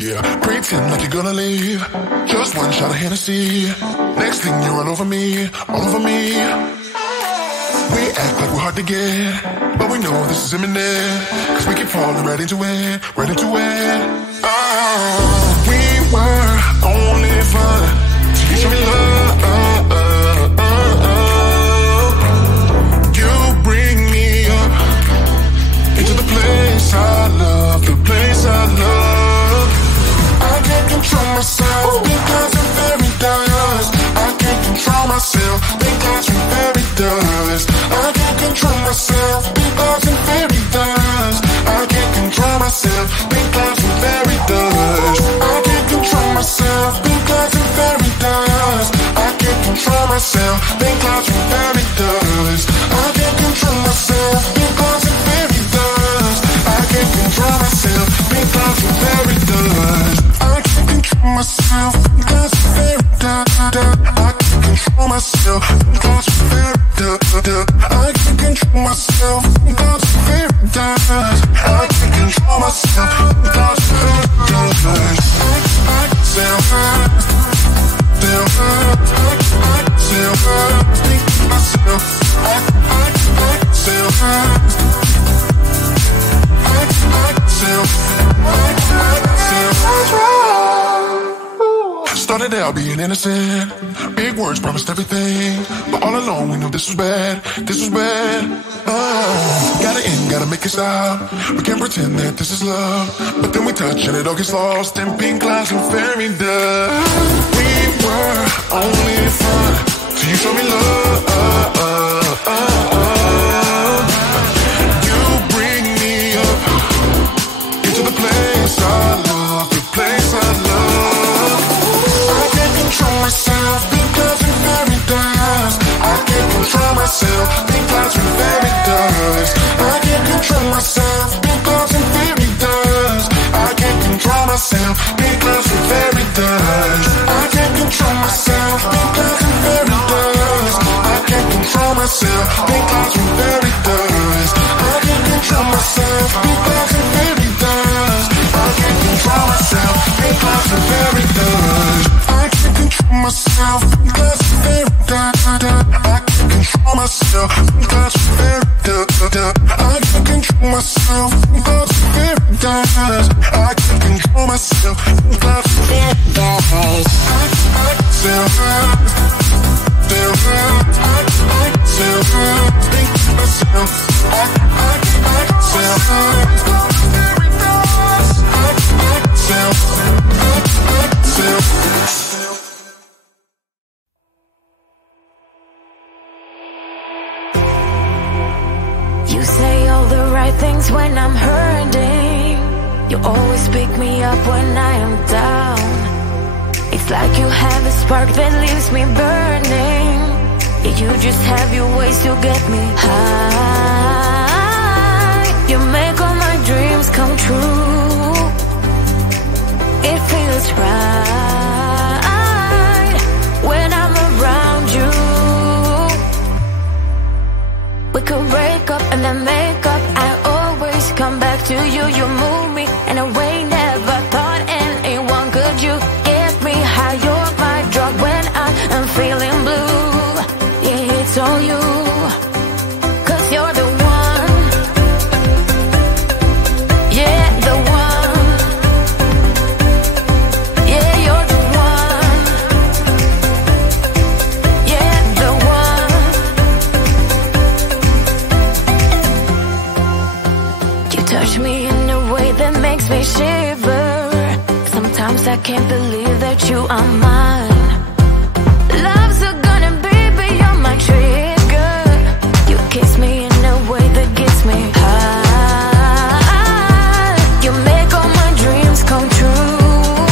Yeah, pretend like you're gonna leave. Just one shot of Hennessy. Next thing you're all over me, all over me. We act like we're hard to get, but we know this is imminent. Cause we keep falling right into it, right into it. Oh, we were only fun till you show me love. You bring me up into the place I love, the place I love. I can't control myself because I'm very dust. I can't control myself because I'm very dust. I can't control myself because I'm very dust. I can't control myself because I'm very dust. I can't control myself because I'm very dust. I can't control myself because I'm very dust. I can't control myself because I'm very dust. I can't control myself because I'm very dust. I can't control myself because I'm very dust. I can't control myself because I'm very dust. I can't control myself because I'm very dust. I can't control myself because I'm very dust. I can self-hurt, self-hurt, self-hurt, think to myself. I can self-hurt, I can self-hurt. Started out being innocent, big words promised everything, but all along we knew this was bad, this was bad. Gotta end, gotta make it stop. We can't pretend that this is love, but then we touch and it all gets lost in pink clouds and fairy dust. We were only fun till you show me love. You bring me up into the place I love, the place I love. I can't control myself because I'm very dust. I can't control myself because I'm very dust. I can't control myself because I'm very dust. I can't control myself because I'm very dust. I can't control myself because I'm very dust. I can't control myself because I'm very dust. I can't control myself because I'm very dust. I can't control myself because I'm very dust. I can't control myself because I'm very dust. I can't control myself because I'm very dust. I can't control myself because I'm very dust. I can't control myself because I'm very dust. I can self-hurt, self-hurt, self-hurt, think to myself. I can self-hurt, very dust. I can self-hurt, self-hurt. You say all the right things when I'm hurting. You always pick me up when I am down. It's like you have a spark that leaves me burning. Yeah, you just have your ways to get me high. You make all my dreams come true. It feels right when I'm around you. We could break up and then make up. I always come back to you. You move me in a way never thought anyone could. You get me high. You're my drug when I am feeling blue. Yeah, it's all you. 'Cause you're the one. Yeah, the one. Yeah, you're the one. Yeah, the one. You touch me in a way that makes me shiver. Sometimes I can't believe that you are mine. Love's a gun and baby, you're my trigger. You kiss me in a way that gets me high. You make all my dreams come true.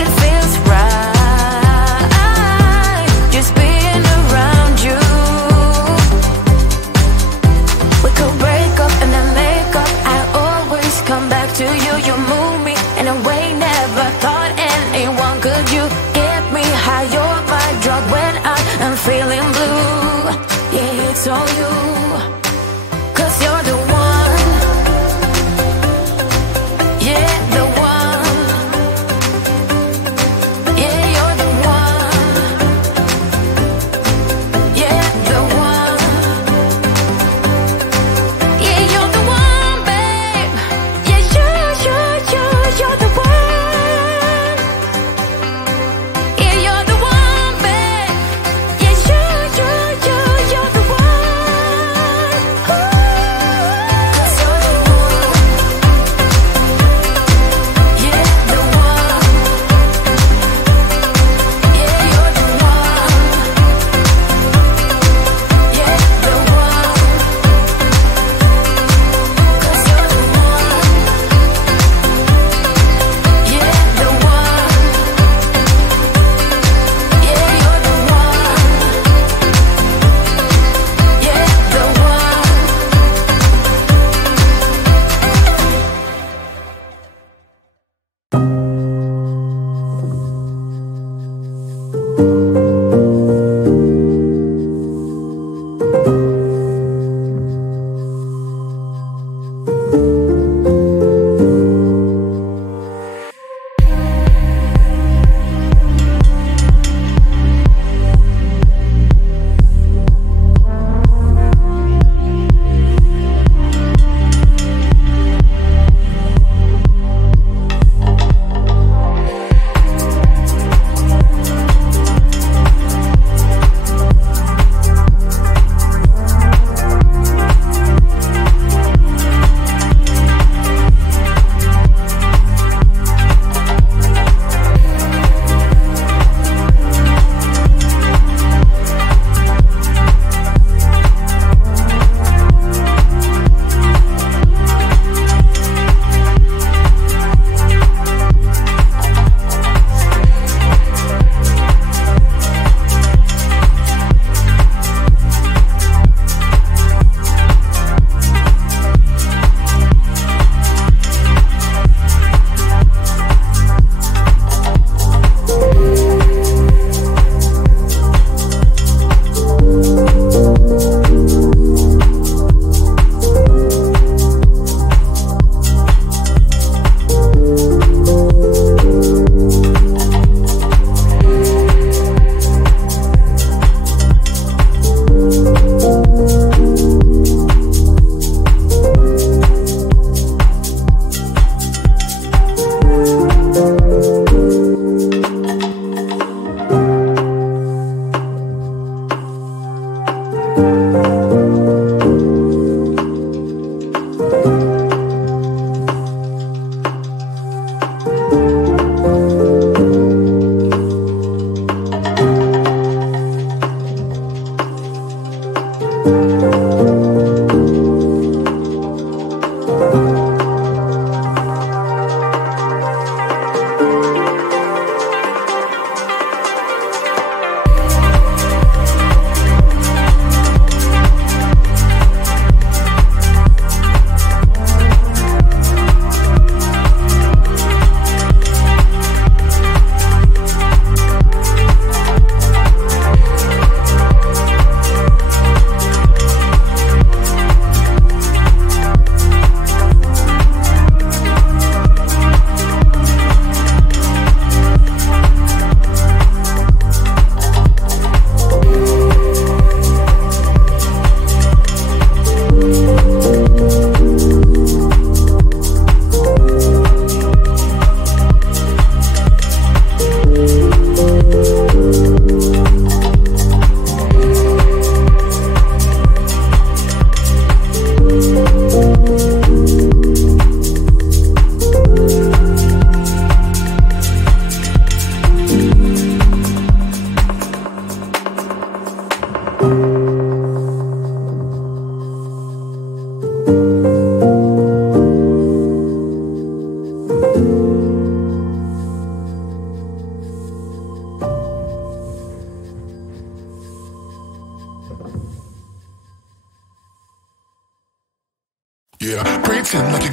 It feels right just being around you. We could break up and then make up. I always come back to you. You move me in a way never thought anyone could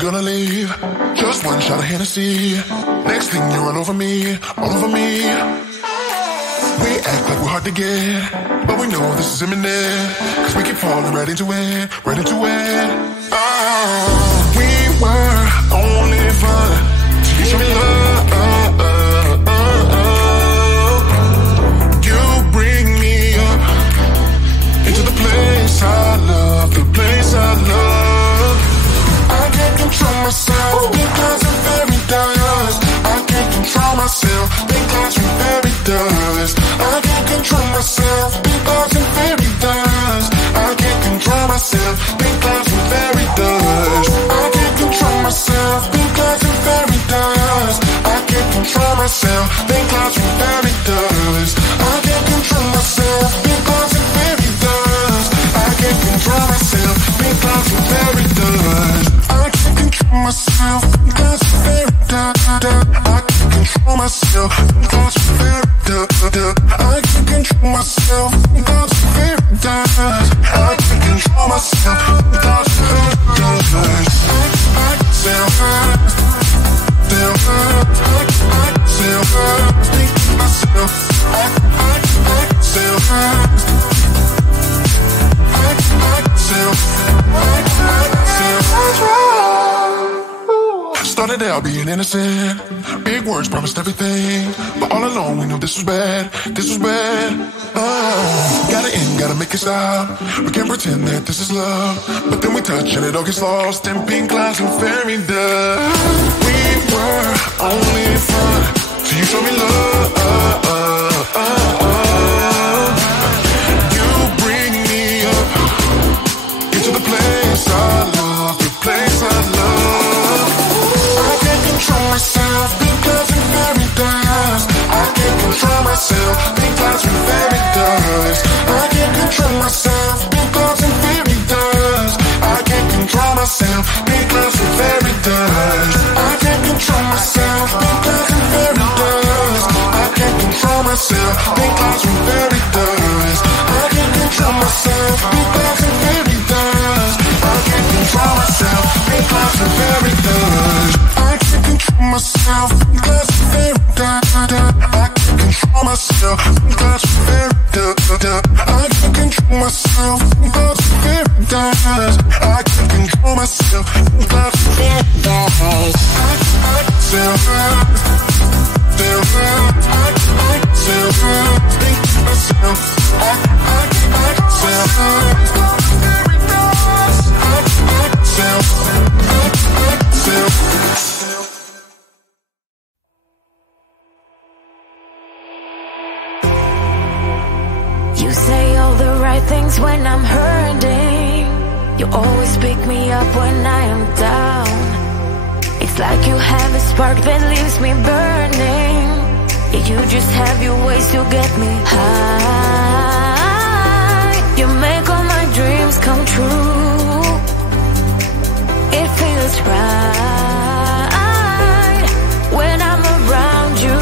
gonna leave. Just one shot of Hennessy. Next thing you run over me, all over me. We act like we're hard to get, but we know this is imminent. Cause we keep falling right into it, right into it. Oh, we were only fun till you show me love. You bring me up into the place I love, the place I love. I can't control myself because I'm very dust. I can't control myself because I'm very dust. I can't control myself because I'm very dust. I can't control myself because I'm very dust. I can't control myself because I'm very dust. I can't control myself because I'm very dust. I can't control myself because I'm very dust. I can't control myself because I'm very dust. I can't control myself because I'm very dust. I can't control myself because I'm very dust. I can't control myself because I'm very dust. I can't control myself because I'm very dust. I self started out being innocent. Big words promised everything, but all along we knew this was bad. This was bad. Gotta end, gotta make it stop. We can't pretend that this is love, but then we touch and it all gets lost in pink clouds and fairy dust. We were only fun till you show me love. You bring me up into the place I love, the place I love. I can't control myself because I'm very dust. I can't control myself because I'm very dust. I can't control myself because I'm very dust. I can't control myself because I'm very dust. I can't control myself because I'm very dust. I can't control myself because I'm very dust. I can't control myself because I'm very dust. I can't control myself because I'm very dust. I can't control myself because I'm very dust. I can't control myself because I'm very dust. I can't control myself because I'm very dust. I can't control myself because I'm very dust. You say all the right things when I'm hurting. You always pick me up when I am down. It's like you have a spark that leaves me burning. Yeah, you just have your ways to get me high. You make all my dreams come true. It feels right when I'm around you.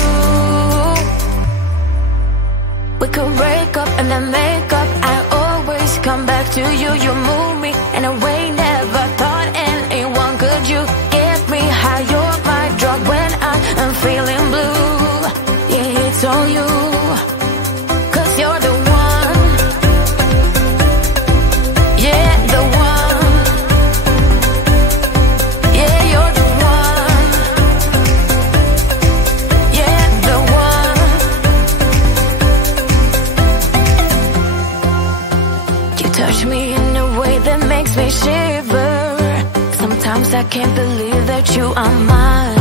We could break up and then make up. I always come back to you. You move me in a way never thought anyone could. You get me high. You're my drug when I'm feeling blue. Yeah, it's all you. 'Cause you're the one. Yeah, the one. Yeah, you're the one. Yeah, the one. You touch me in a way that makes me shiver. Sometimes I can't believe that you are mine.